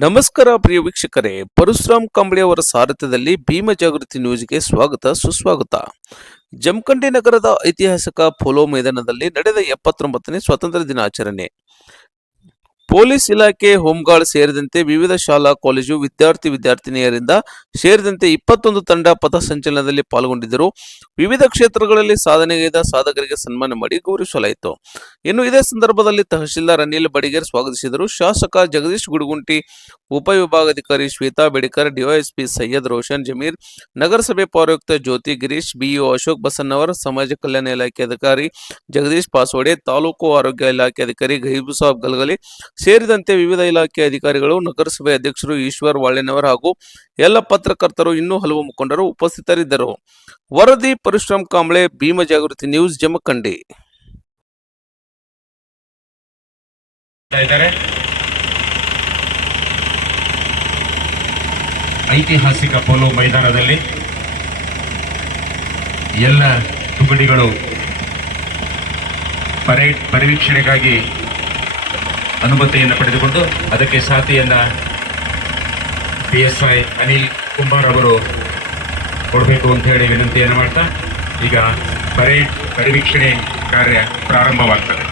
ನಮಸ್ಕಾರ ಪ್ರಿಯ ವೀಕ್ಷಕರೇ, ಪರಶುರಾಮ್ ಕಂಬಳಿ ಅವರ ಸಾರಥ್ಯದಲ್ಲಿ ಭೀಮ ಜಾಗೃತಿ ನ್ಯೂಸ್ಗೆ ಸ್ವಾಗತ, ಸುಸ್ವಾಗತ. ಜಮಖಂಡಿ ನಗರದ ಐತಿಹಾಸಿಕ ಪೋಲೋ ಮೈದಾನದಲ್ಲಿ ನಡೆದ ಎಪ್ಪತ್ತೊಂಬತ್ತನೇ ಸ್ವಾತಂತ್ರ್ಯ ದಿನಾಚರಣೆ. ಪೊಲೀಸ್ ಇಲಾಖೆ ಹೋಂಗಾರ್ಡ್ ಸೇರಿದಂತೆ ವಿವಿಧ ಶಾಲಾ, ಕಾಲೇಜು ವಿದ್ಯಾರ್ಥಿ, ವಿದ್ಯಾರ್ಥಿನಿಯರಿಂದ ಸೇರಿದಂತೆ ಇಪ್ಪತ್ತೊಂದು ತಂಡ ಪಥಸಂಚಲನದಲ್ಲಿ ಪಾಲ್ಗೊಂಡಿದ್ದರು. ವಿವಿಧ ಕ್ಷೇತ್ರಗಳಲ್ಲಿ ಸಾಧನೆಗೈದ ಸಾಧಕರಿಗೆ ಸನ್ಮಾನ ಮಾಡಿ ಗೌರವಿಸಲಾಯಿತು ಇನ್ನು ಇದೇ ಸಂದರ್ಭದಲ್ಲಿ ತಹಶೀಲ್ದಾರ್ ಅನಿಲ್ ಬಡಿಗೇರ್ ಸ್ವಾಗತಿಸಿದರು. ಶಾಸಕ ಜಗದೀಶ್ ಗುಡುಗುಂಟಿ, ಉಪವಿಭಾಗಾಧಿಕಾರಿ ಶ್ವೇತಾ ಬೇಡಿಕರ್, ಡಿವೈಎಸ್ಪಿ ಸೈಯದ್ ರೋಷನ್ ಜಮೀರ್, ನಗರಸಭೆ ಪೌರಾಯುಕ್ತ ಜ್ಯೋತಿ ಗಿರೀಶ್, ಬಿಇಒ ಅಶೋಕ್ ಬಸನ್ನವರ್, ಸಮಾಜ ಕಲ್ಯಾಣ ಇಲಾಖೆ ಅಧಿಕಾರಿ ಜಗದೀಶ್ ಪಾಸೋಡೆ ತಾಲೂಕು ಆರೋಗ್ಯ ಇಲಾಖೆ ಅಧಿಕಾರಿ ಗೈಬು ಸಾಬ್ ಗಲ್ಗಲಿ ಸೇರಿದಂತೆ ವಿವಿಧ ಇಲಾಖೆ ಅಧಿಕಾರಿಗಳು, ನಗರಸಭೆ ಅಧ್ಯಕ್ಷರು ಈಶ್ವರ್ ವಾಳೆನವರ್ ಹಾಗೂ ಎಲ್ಲ ಪತ್ರಕರ್ತರು ಇನ್ನೂ ಹಲವು ಮುಖಂಡರು ಉಪಸ್ಥಿತರಿದ್ದರು. ವರದಿ, ಪರಶುರಾಮ್ ಕಾಂಬ್ಳೆ, ಭೀಮ ಜಾಗೃತಿ ನ್ಯೂಸ್, ಜಮಖಂಡಿ. ಐತಿಹಾಸಿಕ ಪೋಲೋ ಮೈದಾನದಲ್ಲಿ ಎಲ್ಲ ತುಕಡಿಗಳು ಪರೇಡ್ ಪರಿವೀಕ್ಷಣೆಗಾಗಿ ಅನುಮತಿಯನ್ನು ಪಡೆದುಕೊಂಡು ಅದಕ್ಕೆ ಸಾಥಿಯನ್ನ P S I Anil Kumbar ಅವರು ಕೊಡಬೇಕು ಅಂತ ಹೇಳಿ ವಿನಂತಿಯನ್ನು ಮಾಡ್ತಾ ಈಗ ಪರೇಡ್ ಪರಿವೀಕ್ಷಣೆ ಕಾರ್ಯ ಪ್ರಾರಂಭವಾಗ್ತದೆ.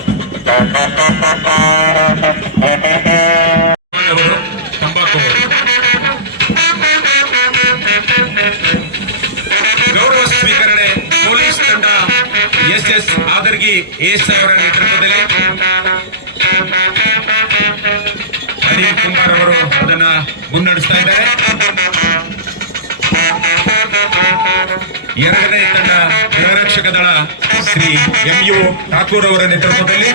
ಆದರ್ಗಿ ಎಸ್ ಅವರ ನೇತೃತ್ವದಲ್ಲಿ ಅನಿಲ್ ಕುಮಾರ್ ಅವರು ಅದನ್ನ ಮುನ್ನಡೆಸ್ತಾ ಇದ್ದಾರೆ ಎರಡನೇ ತಂಡ ಗೃಹರಕ್ಷಕ ದಳ ಶ್ರೀ ಎಂ ಯು ಠಾಕೂರ್ ಅವರ ನೇತೃತ್ವದಲ್ಲಿ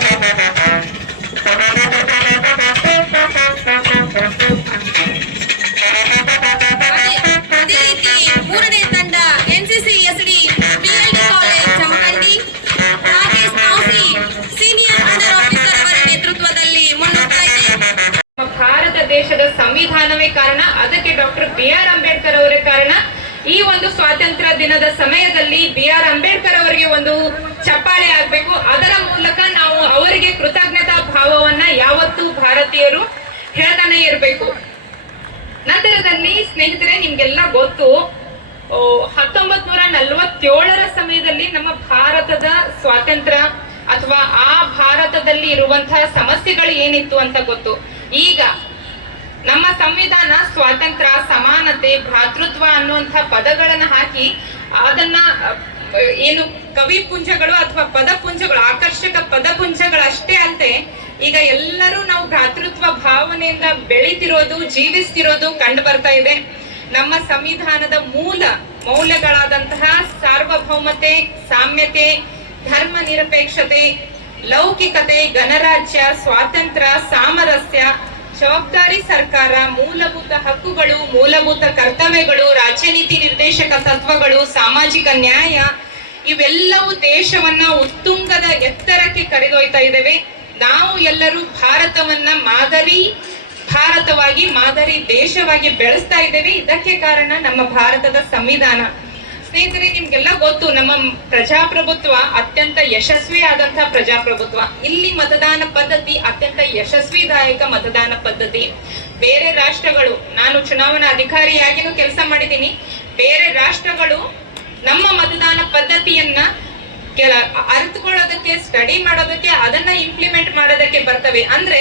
ಬಿ ಆರ್ ಅಂಬೇಡ್ಕರ್ ಅವರೇ ಕಾರಣ? ಈ ಒಂದು ಸ್ವಾತಂತ್ರ್ಯ ದಿನದ ಸಮಯದಲ್ಲಿ ಬಿ ಆರ್ ಅಂಬೇಡ್ಕರ್ ಅವರಿಗೆ ಒಂದು ಚಪ್ಪಾಳೆ ಆಗ್ಬೇಕು ಅದರ ಮೂಲಕ ನಾವು ಅವರಿಗೆ ಕೃತಜ್ಞತಾ ಭಾವವನ್ನ ಯಾವತ್ತೂ ಭಾರತೀಯರು ಹೇಳ್ತಾನೆ ಇರಬೇಕು. ನಂತರದಲ್ಲಿ ಸ್ನೇಹಿತರೆ, ನಿಮ್ಗೆಲ್ಲ ಗೊತ್ತು ಹತ್ತೊಂಬತ್ ನೂರ ನಲ್ವತ್ತೇಳರ ಸಮಯದಲ್ಲಿ ನಮ್ಮ ಭಾರತದ ಸ್ವಾತಂತ್ರ್ಯ ಅಥವಾ ಆ ಭಾರತದಲ್ಲಿ ಇರುವಂತಹ ಸಮಸ್ಯೆಗಳು ಏನಿತ್ತು ಅಂತ ಗೊತ್ತು. ಈಗ ನಮ್ಮ ಸಂವಿಧಾನ ಸ್ವಾತಂತ್ರ್ಯ ಭ್ರಾತೃತ್ವ ಅನ್ನುವಂತಹ ಪದಗಳನ್ನ ಹಾಕಿ ಅದನ್ನ ಏನು ಕವಿ ಪುಂಜಗಳು ಅಥವಾ ಪದಪುಂಜಗಳು ಆಕರ್ಷಕ ಪದಪುಂಜಗಳು ಅಷ್ಟೇ ಅಲ್ಲದೆ ಈಗ ಎಲ್ಲರೂ ನಾವು ಭ್ರಾತೃತ್ವ ಭಾವನೆಯಿಂದ ಬೆಳಿತಿರೋದು, ಜೀವಿಸ್ತಿರೋದು ಕಂಡು ಬರ್ತಾ ಇದೆ. ನಮ್ಮ ಸಂವಿಧಾನದ ಮೂಲ ಮೌಲ್ಯಗಳಾದಂತಹ ಸಾರ್ವಭೌಮತೆ, ಸಾಮ್ಯತೆ ಧರ್ಮ ನಿರಪೇಕ್ಷತೆ ಲೌಕಿಕತೆ, ಗಣರಾಜ್ಯ, ಸ್ವಾತಂತ್ರ್ಯ, ಸಾಮರಸ್ಯ ಜವಾಬ್ದಾರಿ ಸರ್ಕಾರ, ಮೂಲಭೂತ ಹಕ್ಕುಗಳು, ಮೂಲಭೂತ ಕರ್ತವ್ಯಗಳು, ರಾಜ್ಯ ನೀತಿ ನಿರ್ದೇಶಕ ತತ್ವಗಳು, ಸಾಮಾಜಿಕ ನ್ಯಾಯ, ಇವೆಲ್ಲವೂ ದೇಶವನ್ನ ಉತ್ತುಂಗದ ಎತ್ತರಕ್ಕೆ ಕರೆದೊಯ್ತಾ ಇದ್ದೇವೆ ನಾವು ಎಲ್ಲರೂ ಭಾರತವನ್ನ ಮಾದರಿ, ಭಾರತವಾಗಿ ಮಾದರಿ ದೇಶವಾಗಿ ಬೆಳೆಸ್ತಾ ಇದ್ದೇವೆ ಇದಕ್ಕೆ ಕಾರಣ ನಮ್ಮ ಭಾರತದ ಸಂವಿಧಾನ. ಸ್ನೇಹಿತರೆ, ನಿಮ್ಗೆಲ್ಲ ಗೊತ್ತು, ನಮ್ಮ ಪ್ರಜಾಪ್ರಭುತ್ವ ಅತ್ಯಂತ ಯಶಸ್ವಿ ಆದಂತಹ ಪ್ರಜಾಪ್ರಭುತ್ವ. ಇಲ್ಲಿ ಮತದಾನ ಪದ್ಧತಿ ಅತ್ಯಂತ ಯಶಸ್ವಿದಾಯಕ ಮತದಾನ ಪದ್ಧತಿ. ಬೇರೆ ರಾಷ್ಟ್ರಗಳು, ನಾನು ಚುನಾವಣಾ ಅಧಿಕಾರಿಯಾಗಿನೂ ಕೆಲಸ ಮಾಡಿದ್ದೀನಿ. ಬೇರೆ ರಾಷ್ಟ್ರಗಳು ನಮ್ಮ ಮತದಾನ ಪದ್ಧತಿಯನ್ನ ಕೆಲ ಅರಿತುಕೊಳ್ಳೋದಕ್ಕೆ ಸ್ಟಡಿ ಮಾಡೋದಕ್ಕೆ, ಅದನ್ನ ಇಂಪ್ಲಿಮೆಂಟ್ ಮಾಡೋದಕ್ಕೆ ಬರ್ತವೆ. ಅಂದ್ರೆ